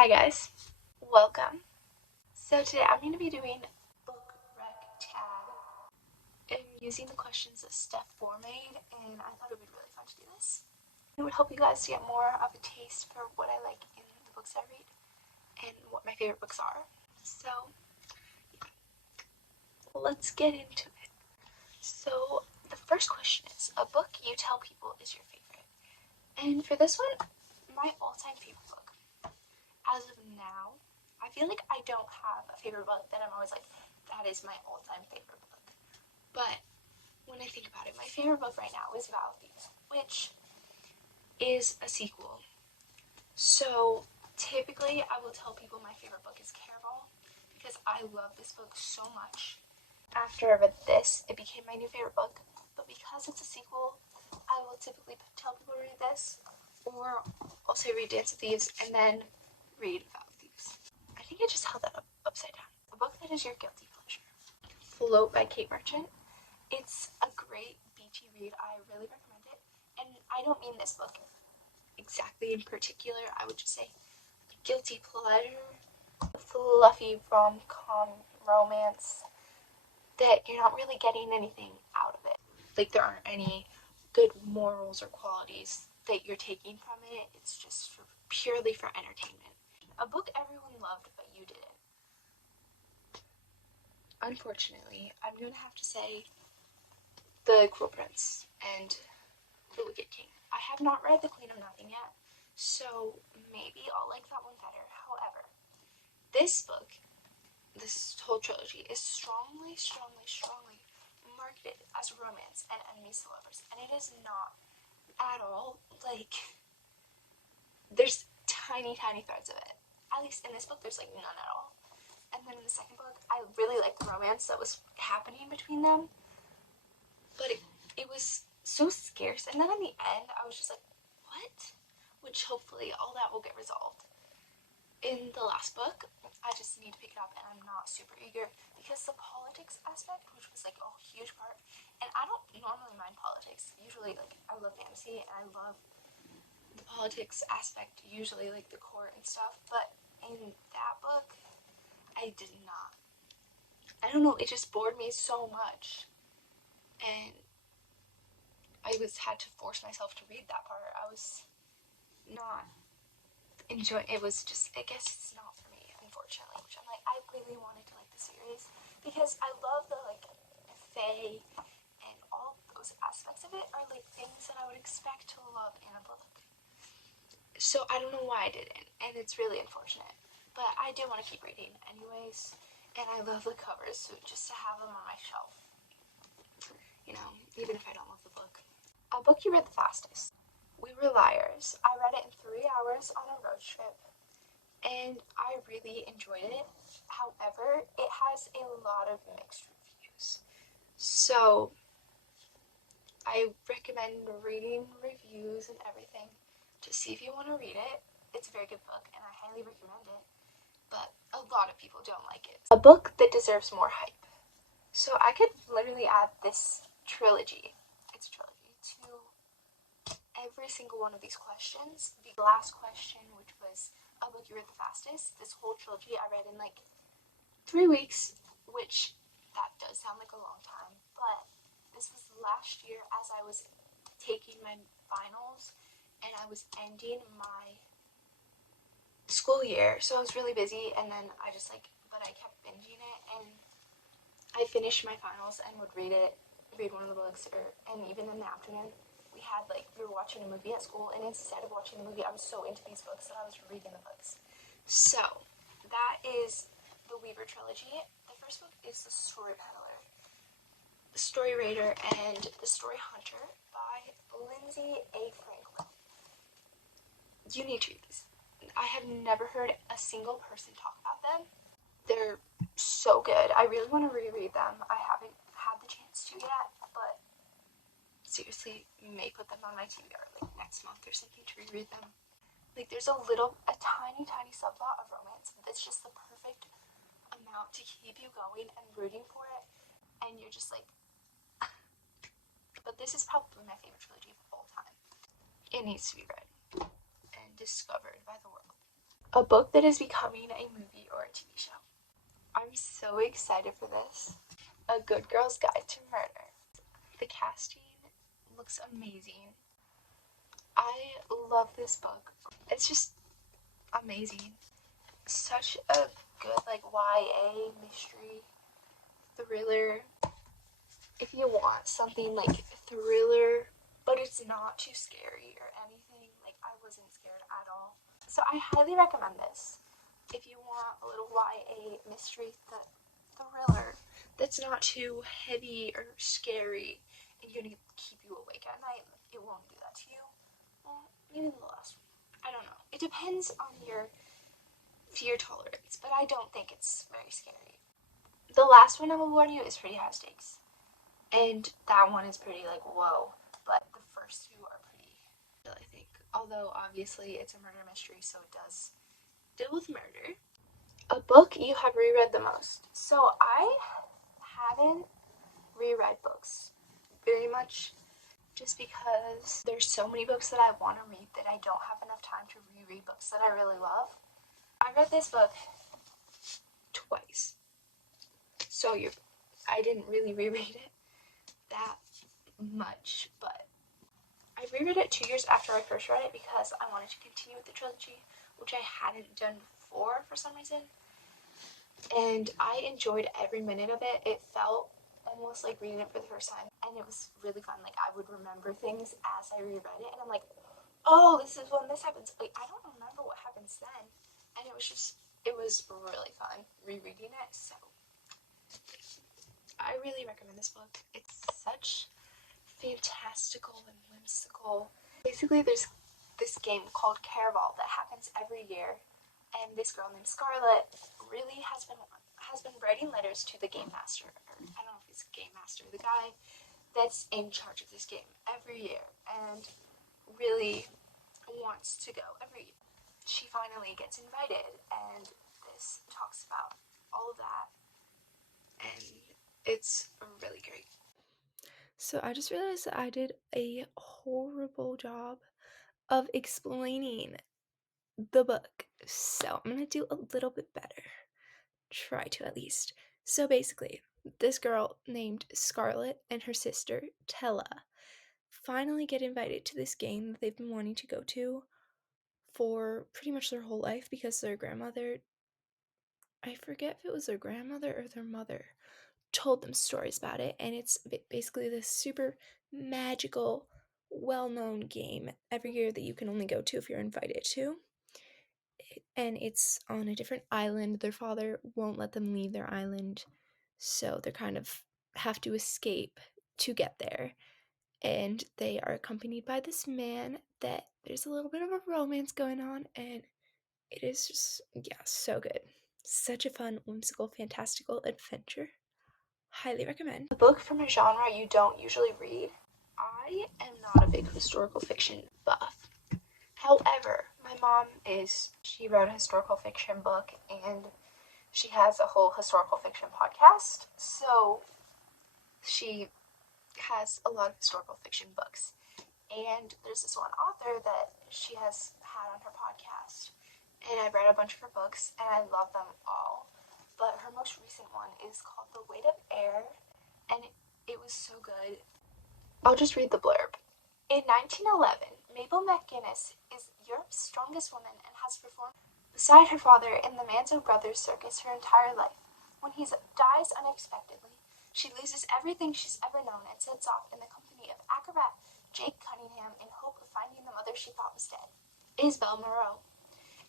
Hi guys, welcome. So today I'm going to be doing book rec tag. I'm using the questions that Steph 4 made, and I thought it would be really fun to do this. It would help you guys to get more of a taste for what I like in the books I read and what my favorite books are. So let's get into it. So the first question is, a book you tell people is your favorite. And for this one, my all-time favorite book, as of now, I feel like I don't have a favorite book that I'm always like, that is my all-time favorite book. But when I think about it, my favorite book right now is Thieves, which is a sequel. So typically I will tell people my favorite book is Caraval because I love this book so much. After I read this, it became my new favorite book. But because it's a sequel, I will typically tell people to read this, or I'll say read Dance of Thieves and then read About Thieves. I think I just held that up upside down. A book that is your guilty pleasure. Float by Kate Merchant. It's a great beachy read. I really recommend it. And I don't mean this book exactly in particular. I would just say guilty pleasure, fluffy rom-com romance that you're not really getting anything out of it. Like there aren't any good morals or qualities that you're taking from it. It's just purely for entertainment. A book everyone loved but you didn't. Unfortunately, I'm going to have to say The Cruel Prince and The Wicked King. I have not read The Queen of Nothing yet, so maybe I'll like that one better. However, this book, this whole trilogy, is strongly marketed as romance and enemies to lovers, and it is not at all. Like, there's tiny threads of it. At least in this book, there's like none at all. And then in the second book, I really liked the romance that was happening between them, but it was so scarce. And then in the end, I was just like, what? Which hopefully all that will get resolved. In the last book, I just need to pick it up, and I'm not super eager because the politics aspect, which was like a huge part, and I don't normally mind politics. Usually, like, I love fantasy and I love the politics aspect, usually like the court and stuff, but in that book, I did not. I don't know, it just bored me so much, and I had to force myself to read that part. I was not enjoying it. Was just, I guess it's not for me, unfortunately, which I'm like, I really wanted to like the series because I love the like fae and all those aspects of it are like things that I would expect to love in a book. So I don't know why I didn't, and it's really unfortunate. But I do want to keep reading anyways, and I love the covers, so just to have them on my shelf, you know, even if I don't love the book. A book you read the fastest. We Were Liars. I read it in 3 hours on a road trip, and I really enjoyed it. However, it has a lot of mixed reviews. So I recommend reading reviews and everything to see if you want to read it. It's a very good book, and I highly recommend it, but a lot of people don't like it. A book that deserves more hype. So I could literally add this trilogy, it's a trilogy, to every single one of these questions. The last question, which was a book you read the fastest, this whole trilogy I read in like 3 weeks, which that does sound like a long time, but this was last year as I was taking my finals and I was ending my school year, so I was really busy, and then I just like, but I kept binging it, and I finished my finals and would read one of the books, and even in the afternoon, we were watching a movie at school, and instead of watching the movie, I was so into these books that I was reading the books. So, that is the Weaver trilogy. The first book is The Story Peddler, The Story Raider, and The Story Hunter by Lindsay A. Franklin. You need to read these. I have never heard a single person talk about them. They're so good. I really want to reread them. I haven't had the chance to yet, but seriously, may put them on my TBR like next month or something to reread them. Like, there's a tiny subplot of romance that's just the perfect amount to keep you going and rooting for it, and you're just like, but this is probably my favorite trilogy of all time. It needs to be read and discovered by the world. a book that is becoming a movie or a TV show. I'm so excited for this. A Good Girl's Guide to Murder. The casting looks amazing. I love this book. It's just amazing. Such a good like YA mystery thriller. If you want something like thriller, but it's not too scary or anything, like I wasn't scared at all. So I highly recommend this. If you want a little YA mystery thriller that's not too heavy or scary and gonna keep you awake at night, it won't do that to you. Well, maybe the last one. I don't know. It depends on your fear tolerance, but I don't think it's very scary. The last one I will warn you is pretty high stakes. And that one is pretty like, whoa. But the first two are pretty chill, I think. Although, obviously, it's a murder mystery, so it does deal with murder. A book you have reread the most. So, I haven't reread books very much just because there's so many books that I want to read that I don't have enough time to reread books that I really love. I read this book twice. So, I didn't really reread it that much, but I reread it 2 years after I first read it because I wanted to continue with the trilogy, which I hadn't done before for some reason. And I enjoyed every minute of it. It felt almost like reading it for the first time, and it was really fun. Like, I would remember things as I reread it, and I'm like, oh, this is when this happens. Like, I don't remember what happens then. And it was really fun rereading it, so I really recommend this book. It's such fantastical and whimsical. Basically, there's this game called Caraval that happens every year, and this girl named Scarlett really has been writing letters to the game master, or I don't know if he's a game master, the guy that's in charge of this game every year, and really wants to go every year. She finally gets invited, and this talks about all of that, and it's really great. So I just realized that I did a horrible job of explaining the book. So I'm going to do a little bit better. Try to at least. So basically, this girl named Scarlett and her sister, Tella, finally get invited to this game that they've been wanting to go to for pretty much their whole life because their grandmother, I forget if it was their grandmother or their mother, told them stories about it, and it's basically this super magical, well-known game every year that you can only go to if you're invited to. And it's on a different island. Their father won't let them leave their island, so they kind of have to escape to get there. And they are accompanied by this man that there's a little bit of a romance going on, and it is just, yeah, so good. Such a fun, whimsical, fantastical adventure. Highly recommend. A book from a genre you don't usually read. I am not a big historical fiction buff. However, my mom is. She wrote a historical fiction book, and she has a whole historical fiction podcast. So she has a lot of historical fiction books. And there's this one author that she has had on her podcast. And I've read a bunch of her books, and I love them all. But her most recent one is called The Weight of Air, and it was so good. I'll just read the blurb. In 1911, Mabel McGuinness is Europe's strongest woman and has performed beside her father in the Manzo Brothers circus her entire life. When he dies unexpectedly, she loses everything she's ever known and sets off in the company of acrobat Jake Cunningham in hope of finding the mother she thought was dead. Isabel Moreau,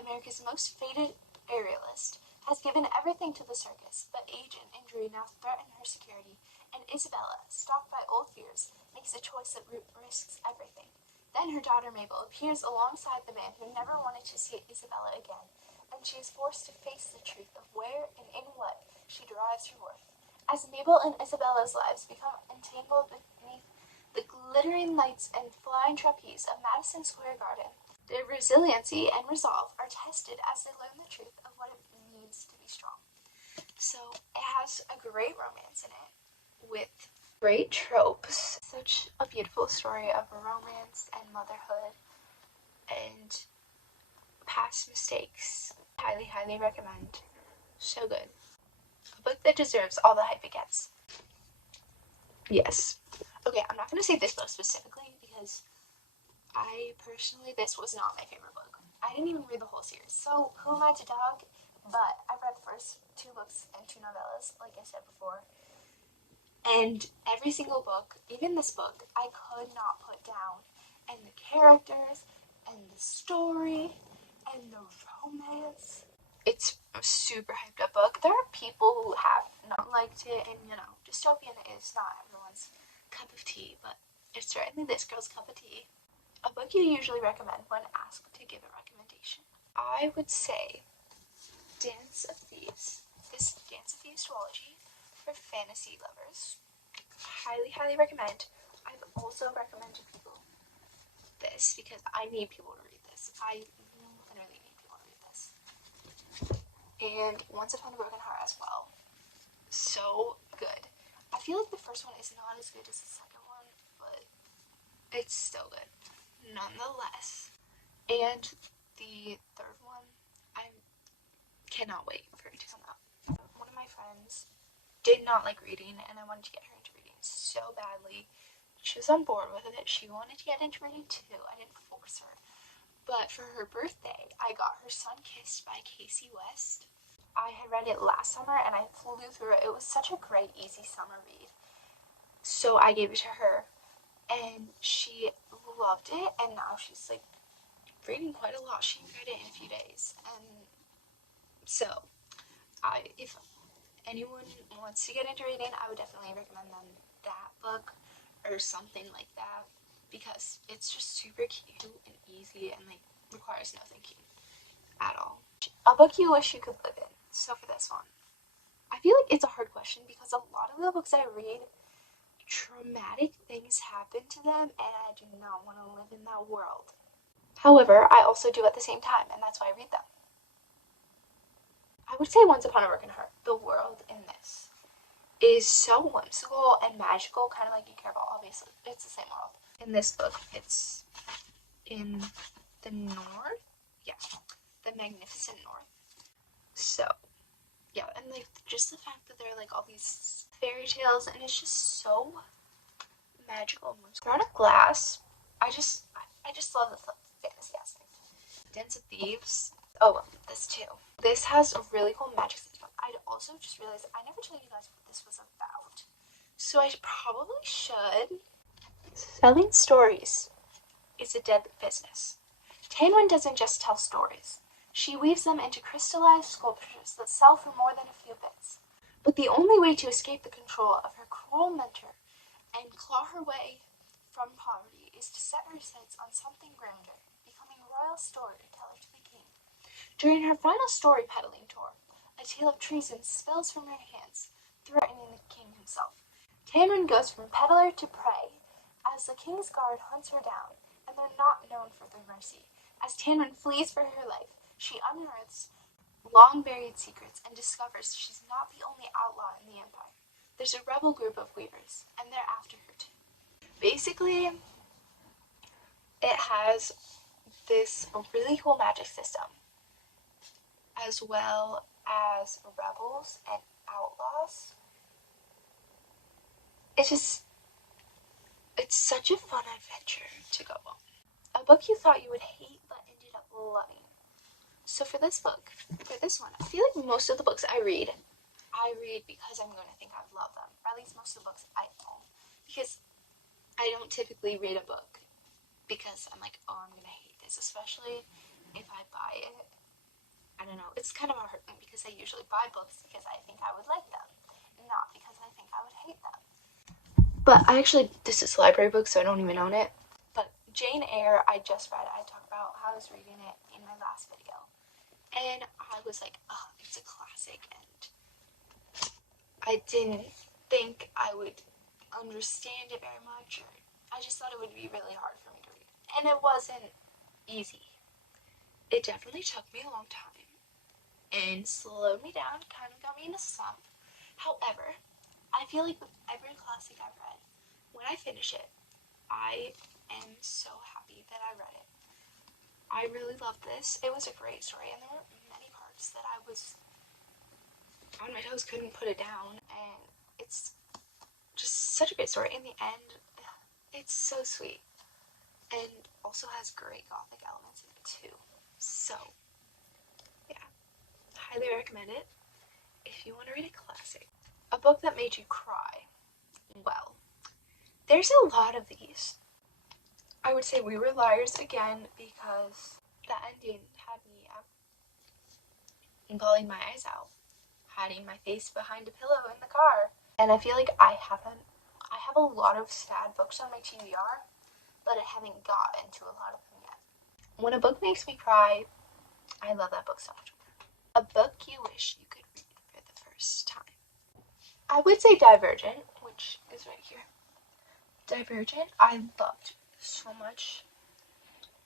America's most fated aerialist, has given everything to the circus, but age and injury now threaten her security, and Isabella, stalked by old fears, makes a choice that risks everything. Then her daughter Mabel appears alongside the man who never wanted to see Isabella again, and she is forced to face the truth of where and in what she derives her worth. As Mabel and Isabella's lives become entangled beneath the glittering lights and flying trapeze of Madison Square Garden, their resiliency and resolve are tested as they learn the truth of what it means to be strong. So it has a great romance in it with great tropes. Such a beautiful story of romance and motherhood and past mistakes. Highly, highly recommend. So good. A book that deserves all the hype it gets. Yes. Okay, I'm not going to say this book specifically because this was not my favorite book. I didn't even read the whole series. So, who am I to dog? But I've read the first 2 books and 2 novellas, like I said before. And every single book, even this book, I could not put down. And the characters, and the story, and the romance. It's a super hyped up book. There are people who have not liked it, and dystopian is not everyone's cup of tea, but it's certainly this girl's cup of tea. A book you usually recommend when asked to give a recommendation. I would say Dance of Thieves. This Dance of Thieves duology for fantasy lovers. Highly, highly recommend. I've also recommended people this because I need people to read this. I literally need people to read this. And Once Upon a Broken Heart as well. So good. I feel like the first one is not as good as the second one, but it's still good nonetheless. And the third one, I cannot wait for it to come out. One of my friends did not like reading, and I wanted to get her into reading so badly. She was on board with it. She wanted to get into reading too. I didn't force her. But for her birthday, I got her Sunkissed by Kasie West. I had read it last summer and I flew through it. It was such a great, easy summer read. So I gave it to her and she loved it, and now she's like reading quite a lot. She read it in a few days. And so if anyone wants to get into reading, I would definitely recommend them that book or something like that because it's just super cute and easy and like requires no thinking at all. A book you wish you could live in. So for this one, I feel like it's a hard question because a lot of the books I read, traumatic things happen to them and I do not want to live in that world. However, I also do at the same time, and that's why I read them. I would say Once Upon a Broken Heart. The world in this is so whimsical and magical, kind of like you Caraval, obviously. It's the same world. In this book, it's in the north. Yeah, the magnificent north. So, yeah, and like just the fact that there are like all these fairy tales, and it's just so magical and whimsical. Throne of Glass, I just love the fantasy aspect. Dance of Thieves. Oh, this too. This has a really cool magic system. I also just realized I never told you guys what this was about. So I probably should. Selling stories is a deadly business. Tainwen doesn't just tell stories. She weaves them into crystallized sculptures that sell for more than a few bits. But the only way to escape the control of her cruel mentor and claw her way from poverty is to set her sights on something grander, becoming a royal storyteller to the king. During her final story peddling tour, a tale of treason spills from her hands, threatening the king himself. Tainwen goes from peddler to prey, as the king's guard hunts her down, and they're not known for their mercy. As Tainwen flees for her life, she unearths long-buried secrets and discovers she's not the only outlaw in the empire. There's a rebel group of weavers, and they're after her too. Basically, it has this really cool magic system, as well as rebels and outlaws. It's such a fun adventure to go on. A book you thought you would hate but ended up loving. So for this one, I feel like most of the books I read because I'm going to think I love them. Or at least most of the books I own. Because I don't typically read a book because I'm like, oh, I'm going to hate this. Especially if I buy it. I don't know. It's kind of a hard thing because I usually buy books because I think I would like them. Not because I think I would hate them. But this is a library book, so I don't even own it. But Jane Eyre, I just read. I talked about how I was reading it in my last video. And I was like, oh, it's a classic. And I didn't think I would understand it very much. Or I just thought it would be really hard for me to read. And it wasn't easy. It definitely took me a long time. And slowed me down, kind of got me in a slump. However, I feel like with every classic I've read, when I finish it, I am so happy that I read it. I really loved this. It was a great story, and there were many parts that I was on my toes, couldn't put it down, and it's just such a great story. In the end, it's so sweet, and also has great gothic elements in it too. So, yeah, highly recommend it if you want to read a classic. A book that made you cry. Well, there's a lot of these. I would say We Were Liars again because the ending had me bawling my eyes out, hiding my face behind a pillow in the car. And I feel like I have a lot of sad books on my TBR, but I haven't got into a lot of them yet. When a book makes me cry, I love that book so much more. A book you wish you could read for the first time. I would say Divergent, which is right here. Divergent, I loved so much.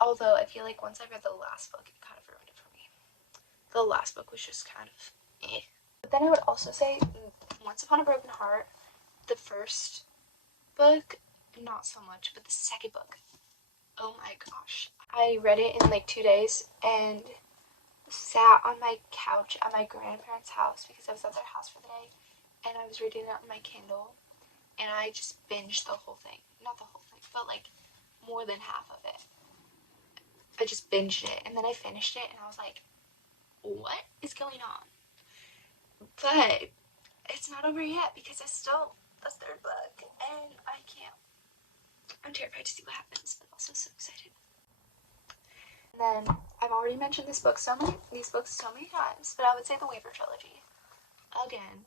Although I feel like once I read the last book, it kind of ruined it for me. The last book was just kind of eh. But then I would also say Once Upon a Broken Heart, the first book, not so much, but the second book, oh my gosh. I read it in like 2 days and sat on my couch at my grandparents' house because I was at their house for the day, and I was reading it on my Kindle, and I just binged the whole thing. Not the whole thing, but like more than half of it. I just binged it, and then I finished it, and I was like, what is going on? But it's not over yet because I still a third book, and I'm terrified to see what happens, but also so excited. And then I've already mentioned these books so many times, but I would say the Weaver trilogy again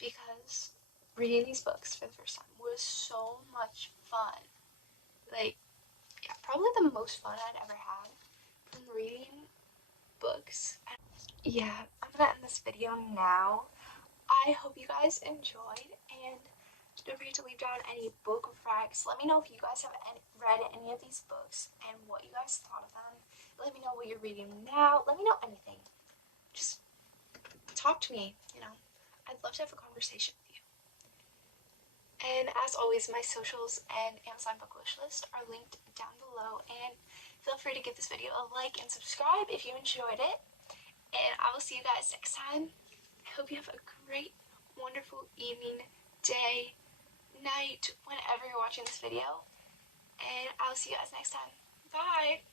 because reading these books for the first time was so much fun. Like, yeah, probably the most fun I'd ever had from reading books. Yeah, I'm gonna end this video now. I hope you guys enjoyed, and don't forget to leave down any book facts. Let me know if you guys have read any of these books and what you guys thought of them. Let me know what you're reading now. Let me know anything. Just talk to me, I'd love to have a conversation with you. And as always, my socials and Amazon book wish list are linked down below, and feel free to give this video a like and subscribe if you enjoyed it. And I will see you guys next time. I hope you have a great, wonderful evening, day, night, whenever you're watching this video. And I'll see you guys next time. Bye!